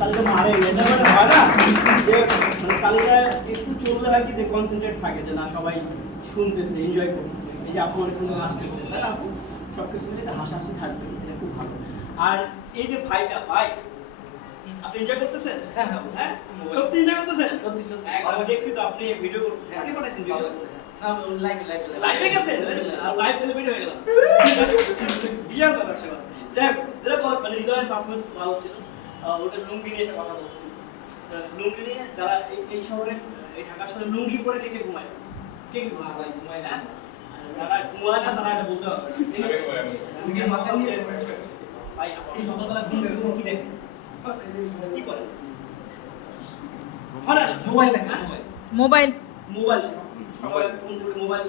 তালিকা মারে এটা মানে হয় না যে মানে তালিকা একটু চললে হয় কি যে কনসেন্ট্রেট থাকে যে না সবাই শুনতেছে এনজয় করতেছে এই যে আপু অনেক হাসতেছে তাই না আপু সব কিছু মিলে একটা হাসাহাসি থাকবে এটা খুব ভালো আর এই যে ভাইটা ভাই আপনি এনজয় করতেছেন হ্যাঁ সত্যি এনজয় করতেছেন সত্যি সত্যি আমি দেখছি তো আপনি ভিডিও করতেছেন আগে পাঠাইছেন ভিডিও করতেছেন লাইভে গেছেন লাইভ সেলিব্রিটি হয়ে গেলাম বিয়ার ব্যাপার সেবা দেখ যেটা মানে হৃদয়ের পারফরমেন্স ভালো ছিল ওটা লুঙ্গি নিয়ে একটা কথা বলছি লুঙ্গি নিয়ে যারা এই শহরে এই ঢাকা শহরে লুঙ্গি পরে কে কে ঘুমায় কে কে ঘুমায় ভাই ঘুমায় না যারা ঘুমায় না তারা এটা বলতে হবে ঠিক আছে লুঙ্গির মাথা দিয়ে ভাই আপনি সকালবেলা ঘুম থেকে কি দেখেন কি করেন হঠাৎ মোবাইল দেখেন মোবাইল মোবাইল সকালে ঘুম থেকে মোবাইল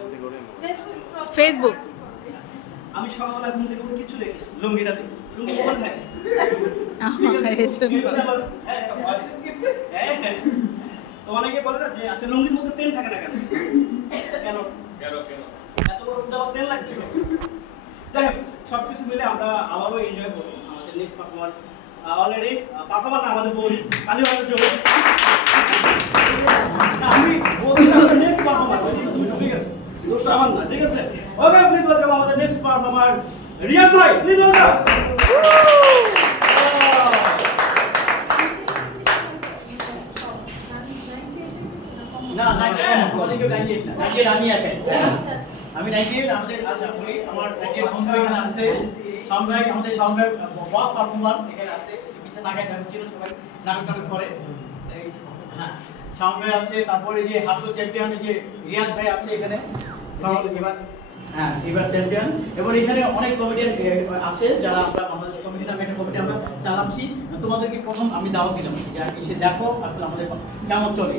ফেসবুক আমি সকালবেলা ঘুম থেকে কিছু দেখি লুঙ্গিটা দেখি লুঙ্গি মোবাইল থাকে তো অনেকে বলে না যে আচ্ছা লুঙ্গির মধ্যে সেন্ট থাকে না কেন কেন কেন কেন এত বড় ফুটা সেন্ট লাগবে যাই হোক সবকিছু মিলে আমরা আবারও এনজয় করবো আমাদের নেক্সট পারফরম্যান্স অলরেডি পারফরম্যান্স আমাদের বলি কালি হওয়ার জন্য আমি বলছি আমাদের নেক্সট পারফরম্যান্স তুমি ঢুকে গেছো দোষ আমার না ঠিক আছে ওকে প্লিজ ওয়েলকাম আমাদের নেক্সট পারফর্মার রিয়াদ ভাই প্লিজ ওয়েলকাম না না আমাদের কেউ 98 না 98 আমি একাই আমি 98 আমাদের আচ্ছা বলি আমার 98 বন্ধু এখানে আসছে শাম ভাই আমাদের শাম ভাই বস পারফর্মার এখানে আছে পিছে তাকায় ছিল সবাই নাটক করে হ্যাঁ শাম ভাই আছে তারপরে যে হাস্য চ্যাম্পিয়ন যে রিয়াজ ভাই আছে এখানে এবার হ্যাঁ এবার চ্যাম্পিয়ন এবং এখানে অনেক কমেডিয়ান আছে যারা আমরা বাংলাদেশ কমেডি নামে একটা কমেডি আমরা চালাচ্ছি তোমাদেরকে প্রথম আমি দাওয়াত দিলাম যে এসে দেখো আসলে আমাদের কেমন চলে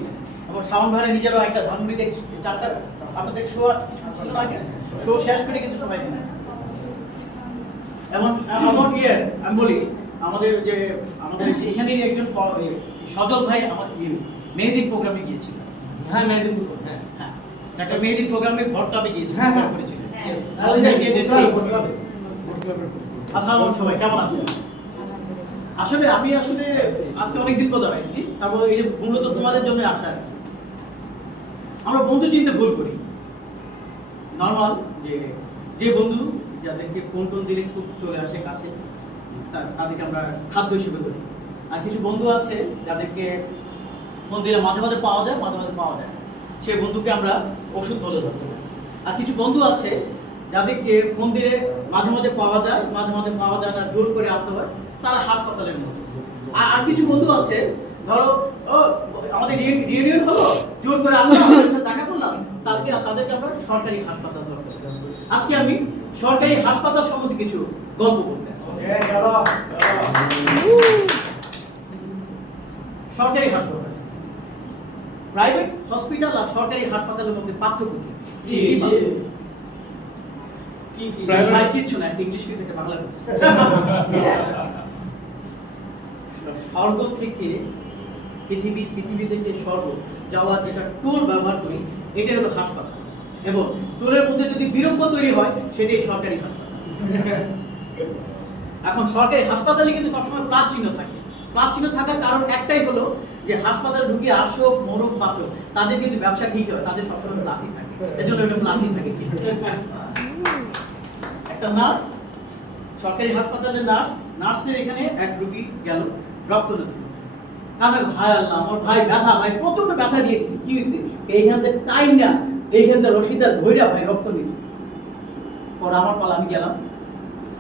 এবং শাওন ভাইয়ের নিজেরও একটা ধানমুড়ি দেখ চারটা আপনাদের শো কিছু আগে শো শেষ করে কিন্তু সবাই কিনে এবং আমার ইয়ে আমি বলি আমাদের যে আমাদের এখানেই একজন সজল ভাই আমার মেহেদি প্রোগ্রামে গিয়েছিল হ্যাঁ মেহেদি হ্যাঁ হ্যাঁ একটা মেহেদি প্রোগ্রামে ভর্তাবে গিয়েছিল হ্যাঁ হ্যাঁ করেছিল আসসালামু সবাই কেমন আছেন আসলে আমি আসলে আজকে অনেকদিন পর দাঁড়াইছি তারপর এই যে মূলত তোমাদের জন্য আসা আর কি আমরা বন্ধু চিনতে ভুল করি নর্মাল যে বন্ধু যাদেরকে ফোন টোন দিলে খুব চলে আসে কাছে তাদেরকে আমরা খাদ্য হিসেবে ধরি আর কিছু বন্ধু আছে যাদেরকে ফোন দিলে মাঝে মাঝে পাওয়া যায় মাঝে মাঝে পাওয়া যায় সেই বন্ধুকে আমরা ওষুধ বলে ধরতে পারি আর কিছু বন্ধু আছে যাদেরকে ফোন দিলে মাঝে মাঝে পাওয়া যায় মাঝে মাঝে পাওয়া যায় না জোর করে আনতে হয় তারা হাসপাতালের মধ্যে আর কিছু বন্ধু আছে ধরো ও আমাদের রিউনিয়ন হলো জোর করে আমরা দেখা করলাম তাদেরকে আমরা সরকারি হাসপাতাল ধরতে পারি আজকে আমি সরকারি হাসপাতাল সম্বন্ধে কিছু গল্প বলতে সরকারি হাসপাতাল প্রাইভেট হসপিটাল আর সরকারি হাসপাতালের মধ্যে পার্থক্য কি ভাই কিচ্ছু না একটা ইংলিশ কিছু একটা বাংলা স্বর্গ থেকে পৃথিবী থেকে স্বর্গ যাওয়ার যেটা টোল ব্যবহার করি এটা হলো হাসপাতাল এবং টোলের মধ্যে যদি বিলম্ব তৈরি হয় সেটাই সরকারি হাসপাতাল এখন সরকারি হাসপাতালে কিন্তু সবসময় প্লাস চিহ্ন থাকে প্লাস চিহ্ন থাকার কারণ একটাই হলো যে হাসপাতালে ঢুকে আসুক মরুক বাঁচুক তাদের কিন্তু ব্যবসা ঠিক হয় তাদের সবসময় প্লাসই থাকে এজন্য ওটা প্লাসই থাকে ঠিক একটা নার্স সরকারি হাসপাতালের নার্সের এখানে এক রোগী গেল রক্ত দিল কাঁদা ভাই আল্লাহ আমার ভাই ব্যথা ভাই প্রচন্ড ব্যথা দিয়েছি কি হয়েছে এইখান থেকে টাইম না এইখান থেকে রশিদা ধৈর্য ভাই রক্ত নিয়েছে পর আমার পালা আমি গেলাম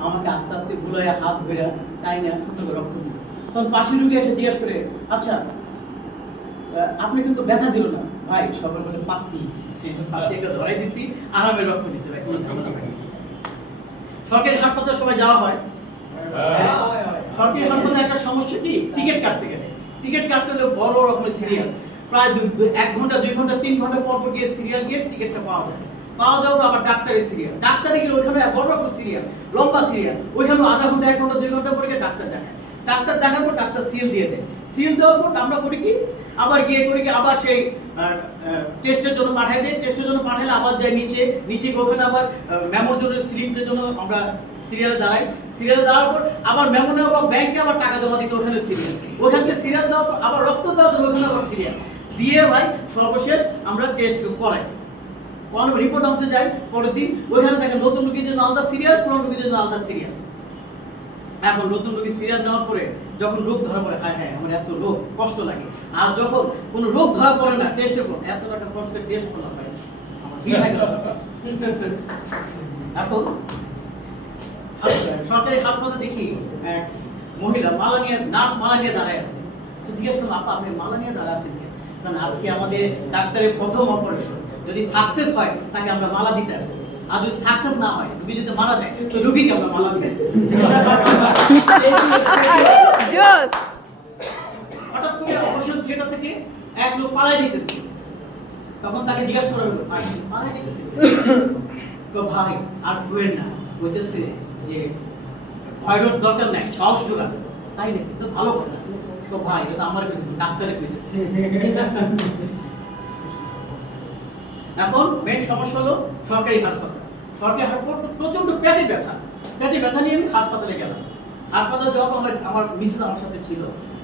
আমাকে আস্তে আস্তে ভুলে হাত ধরে টাইম না সুন্দর করে রক্ত দিল তখন পাশে রুগী এসে জিজ্ঞেস করে আচ্ছা আপনি কিন্তু ব্যথা দিল না ভাই সবার বলে পাত্তি একটা ধরাই দিছি আরামে রক্ত নিতে ভাই সরকারি হাসপাতাল সবাই যাওয়া হয় সরকারি হাসপাতালে একটা সমস্যা কি টিকিট কাটতে গেলে টিকিট কাটতে হলে বড় রকমের সিরিয়াল প্রায় 1 ঘন্টা 2 ঘন্টা 3 ঘন্টা পর পর গিয়ে সিরিয়াল গিয়ে টিকিটটা পাওয়া যায় আবার ডাক্তারের সিরিয়াল ডাক্তারে গেলে ওইখানে বড় রকমের সিরিয়াল লম্বা সিরিয়াল ওইখানে আধা ঘন্টা 1 ঘন্টা 2 ঘন্টা পরে গিয়ে ডাক্তার দেখায় ডাক্তার দেখার পর ডাক্তার সিল দিয়ে দেয় সিল দেওয়ার পর আমরা করি কি আবার গিয়ে করি কি আবার সেই টেস্টের জন্য পাঠাই দেয় টেস্টের জন্য পাঠালে আবার যায় নিচে ওখানে আবার মেমোর জন্য স্লিপের জন্য আমরা সিরিয়ালে দাঁড়াই, সিরিয়ালে দাঁড়ার পর আবার মেমো নেওয়ার পর ব্যাংকে আবার টাকা জমা দিতে ওখানে সিরিয়াল, ওখান থেকে সিরিয়াল দেওয়ার পর আবার রক্ত দেওয়ার জন্য ওখানে আবার সিরিয়াল দিয়ে ভাই সর্বশেষ আমরা টেস্ট করাই, কোনো রিপোর্ট আনতে যাই পরের দিন, ওইখানে দেখেন নতুন রোগীর জন্য আলাদা সিরিয়াল, পুরনো রোগীর জন্য আলাদা সিরিয়াল। এখন নতুন রোগী সিরিয়াল নেওয়ার পরে যখন রোগ ধরা পড়ে, হ্যাঁ হ্যাঁ আমার এত রোগ কষ্ট লাগে, আর যখন কোনো রোগ ধরা পড়ে না টেস্টের পর এত টাকা খরচ করে টেস্ট করলাম ভাই আমার কি হয়ে গেল সব। এখন সরকারি হাসপাতালে দেখি এক মহিলা মালা নিয়ে, নার্স মালা নিয়ে দাঁড়ায় আছে, তো জিজ্ঞেস করলাম আপা আপনি মালা নিয়ে দাঁড়ায় আছেন কেন? কারণ আজকে আমাদের ডাক্তারের প্রথম অপারেশন, যদি সাকসেস হয় তাকে আমরা মালা দিতে আসছি, আর যদি সাকসেস না হয় রুগী যদি মারা যায় তো রুগীকে আমরা মালা দিতে জোস হঠাৎ করে অপারেশন থিয়েটার থেকে এক লোক পালাই দিতেছে, তখন তাকে জিজ্ঞাসা করা হলো ভাই পালাই দিতেছে তো ভাই আর কোয়েন না, বলতেছে যে ভয়ের দরকার নাই, সাহস জোগান, তাই নাকি তো ভালো কথা, তো ভাই এটা তো আমার কইতেছে ডাক্তারে কইতেছে। এখন মেন সমস্যা হলো সরকারি হাসপাতাল, সরকারি হাসপাতাল প্রচন্ড পেটে ব্যথা নিয়ে আমি হাসপাতালে গেলাম। হাসপাতালে যখন আমার মিসেস আমার সাথে ছিল,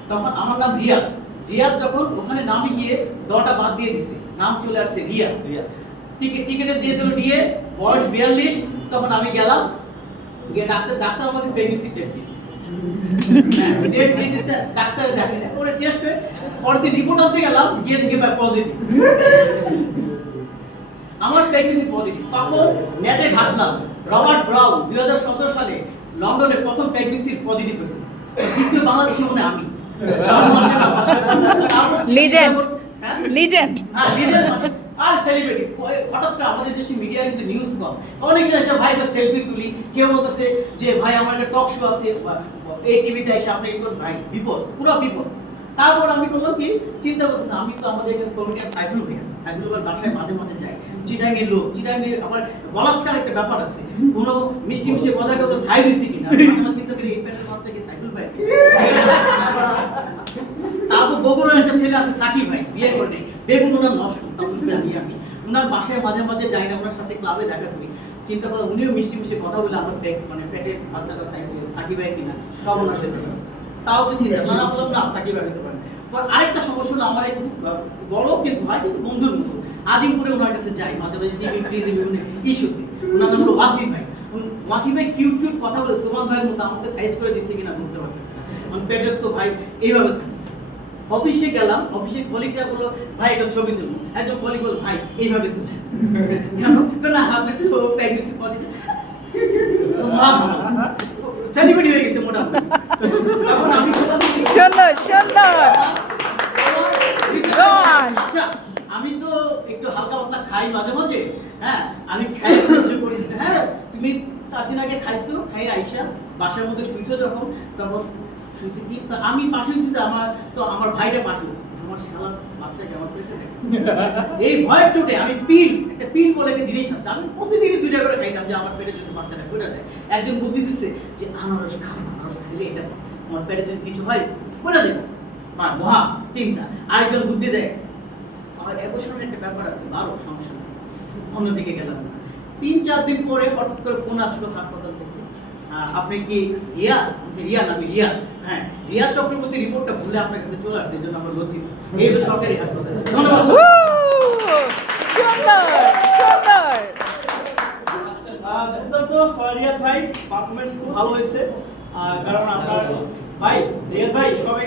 তখন আমার নাম রিয়াদ, যখন ওখানে নামে গিয়ে দটা বাদ দিয়ে দিছে, নাম চলে আসছে রিয়া, টিকেটে দিয়ে দিল ডিএ, বয়স 42, তখন আমি গেলাম গিয়ে ডাক্তার আমাকে প্রেগন্যান্সি টেস্ট দিয়ে দিছে, টেস্ট দিয়ে দিছে, ডাক্তারে দেখে না, পরে টেস্ট করে পরের দিন রিপোর্ট আনতে গেলাম, গিয়ে দেখি ভাই পজিটিভ, আমার প্রেগন্যান্সি পজিটিভ। তখন নেটে ঘাটলাম রবার্ট ব্রাউন 2017 সালে লন্ডনে প্রথম প্রেগন্যান্সি পজিটিভ হয়েছে, দ্বিতীয় বাংলাদেশি মনে আমি লিজেন্ড লিজেন্ড হ্যাঁ লিজেন্ড আর সেলিব্রিটি। হঠাৎ করে আমাদের দেশে মিডিয়ার কিন্তু নিউজ কম, অনেক কিছু ভাই একটা সেলফি তুলি, কেউ বলতেছে যে ভাই আমার একটা টক শো আছে এই টিভিতে এসে আপনি এই ভাই বিপদ, পুরো বিপদ। তারপর আমি বললাম কি চিন্তা করতেছি, আমি তো আমাদের এখানে কমিটির সাইকেল হয়ে গেছে, সাইকেল বাসায় মাঝে মাঝে যাই, চিটাঙ্গের লোক, চিটাঙ্গের আবার বলাৎকার একটা ব্যাপার আছে, কোনো মিষ্টি মিষ্টি কথা কেউ সাইড দিছি কিনা, আমরা চিন্তা করি এই প্যাটার্ন হচ্ছে কি সাইকেল বাইক। তারপর বগুড়ার একটা ছেলে আছে সাকিব ভাই, বিয়ে করে নেই, বেগুন ওনার নষ্ট, আমি ওনার বাসায় মাঝে মাঝে যাই না, ওনার সাথে ক্লাবে দেখা করি, চিন্তা করি উনিও মিষ্টি মিষ্টি কথা বলে আমার মানে পেটের বাচ্চাটা সাকিব ভাই কিনা, সব ওনার সাথে তাও তো চিন্তা না বললাম না সাকিব ভাই হতে পারে। আরেকটা সমস্যা হলো আমার একটু বড় কিন্তু ভাই কিন্তু বন্ধুর মতো, আদিমপুরে ওনার কাছে যাই মাঝে মাঝে টিভি ফ্রিজে বিভিন্ন ইস্যুতে, ওনার নাম হলো ওয়াসিম ভাই, কিউট কিউট কথা বলে সুমান ভাইয়ের মতো আমাকে সাইজ করে দিচ্ছে কিনা বুঝতে পারছি না, আমার পেটের তো ভাই এইভাবে থাকে। অফিসে গেলাম, অফিসের কলিগরা বললো ভাই এটা ছবি তুলবো, একজন কলিগ বলল ভাই এইভাবে তুলে কেন না আপনি তো প্রেগন্যান্সি পজিটিভ, সেলিব্রিটি হয়ে গেছে মোটামুটি। তখন আমি সুন্দর সুন্দর আচ্ছা আমি তো একটু হালকা পাতলা খাই মাঝে মাঝে, হ্যাঁ আমি খাই করছি, হ্যাঁ তুমি 4 দিন আগে খাইছো, খাই আইসা বাসার মধ্যে শুইছো যখন, তখন শুইছি কি আমি পাশে শুইছি, আমার ভাইটা পাঠালো আমার শালার বাচ্চাকে আমার পেটে এই ভয়ের চোটে আমি একটা পিল বলে একটা জিনিস আছে, আমি প্রতিদিনই 2টা করে খাইতাম যে আমার পেটে যদি বাচ্চাটা করে দেয়। একজন বুদ্ধি দিচ্ছে যে আনারস খাও, আনারস খাইলে এটা আমার পেটে যদি কিছু হয় করে দেবো, মহা চিন্তা। আরেকজন বুদ্ধি দেয় আমার অ্যাবর্শনের একটা ব্যাপার আছে, 12 সমস্যা নেই, অন্যদিকে গেলাম না। 3-4 দিন পরে হঠাৎ করে ফোন আসলো হাসপাতাল থেকে, আপনি কি রিয়া? আমি রিয়া, হ্যাঁ রিয়া চক্রবর্তী রিপোর্টটা ভুলে আপনার কাছে চলে আসছে, এই জন্য আমরা লজ্জিত। এই হলো সরকারি হাসপাতাল। ধন্যবাদ। রিয়াদ ভাই পারফরমেন্স খুব ভালো হয়েছে, কারণ আপনার ভাই রিয়াদ ভাই সবাই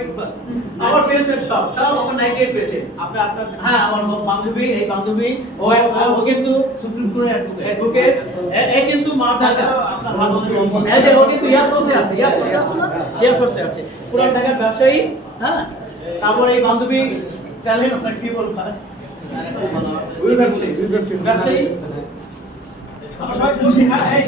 আমার পেশেন্ট সব আমার 98 পেশেন্ট আপনার হ্যাঁ আমার বান্ধবী, এই বান্ধবী ও কিন্তু সুপ্রিম কোর্টের অ্যাডভোকেট, এই কিন্তু মাদাগা আপনার ভালো এই যে ও কিন্তু এয়ারফোর্সে আছে, এয়ারফোর্সে আছে পুরান ঢাকার ব্যবসায়ী, হ্যাঁ তারপরে এই বান্ধবী ট্যালেন্ট আপনার কি বলবো ব্যবসায়ী আমরা সবাই খুশি, হ্যাঁ এই